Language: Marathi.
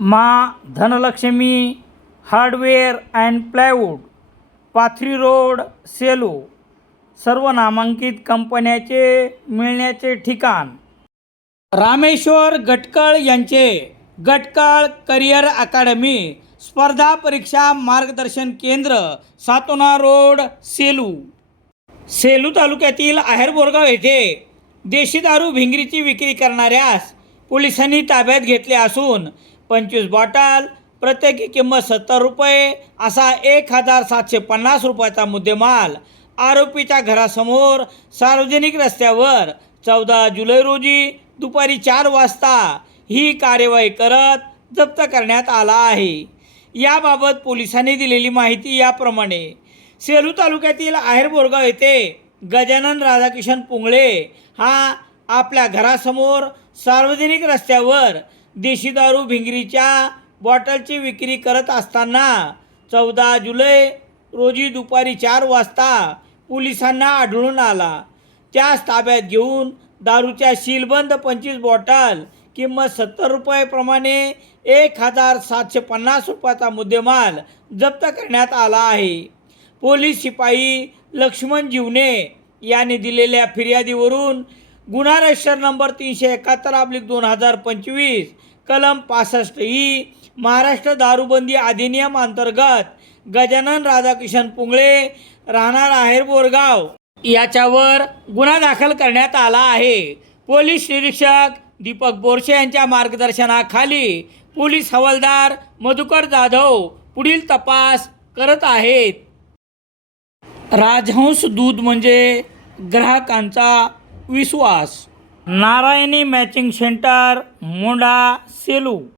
मा Dhanlaxmi hardware and plywood Pathri road Selu सर्व नामांकित कंपन्याचे मिळण्याचे ठिकाण. रामेश्वर गटकळ यांचे गटकळ करिअर अकादमी स्पर्धा परीक्षा मार्गदर्शन केंद्र सातोना रोड सेलू. सेलू तालुक्यातील आहेरबोरगाव येथे देशी दारू भिंगरीची विक्री करणाऱ्यास पोलिसांनी ताब्यात घेतले असून पंचवीस बॉटल प्रत्येकी किंमत सत्तर रुपये असा एक हजार सातशे पन्नास रुपयाचा मुद्देमाल आरोपीच्या घरासमोर सार्वजनिक रस्त्यावर चौदा जुलै रोजी दुपारी चार वाजता ही कार्यवाही करत जप्त करण्यात आला आहे. याबाबत पोलिसांनी दिलेली माहिती याप्रमाणे सेलू तालुक्यातील आहेरबोरगाव येथे गजानन राधाकिशन पुंगळे हा आपल्या घरासमोर सार्वजनिक रस्त्यावर देशी दारू भिंगरीच्या बॉटलची विक्री करत असताना चौदा जुलै रोजी दुपारी चार वाजता पोलिसांना आढळून आला. त्यास ताब्यात घेऊन दारूच्या सीलबंद पंचवीस बॉटल किंमत सत्तर रुपयेप्रमाणे एक हजार सातशे पन्नास रुपयाचा मुद्देमाल जप्त करण्यात आला आहे. पोलीस शिपाई लक्ष्मण जीवने यांनी दिलेल्या फिर्यादीवरून गुन्हा रजिस्टर नंबर तीनशे एकाहत्तर अब्लिक दोन हजार पंचवीस कलम पासष्ट ई महाराष्ट्र दारूबंदी अधिनियम अंतर्गत गजानन राधाकिशन पुंगळे राहणार आहेर बोरगाव. याच्यावर गुन्हा दाखल करण्यात आला आहे. पोलीस निरीक्षक दीपक बोरसे यांच्या मार्गदर्शनाखाली पोलीस हवालदार मधुकर जाधव पुढील तपास करत आहेत. राजहंस दूध म्हणजे ग्राहकांचा વિશ્વાસ. નારાયણી મેચિંગ સેન્ટર મોડા સેલુ.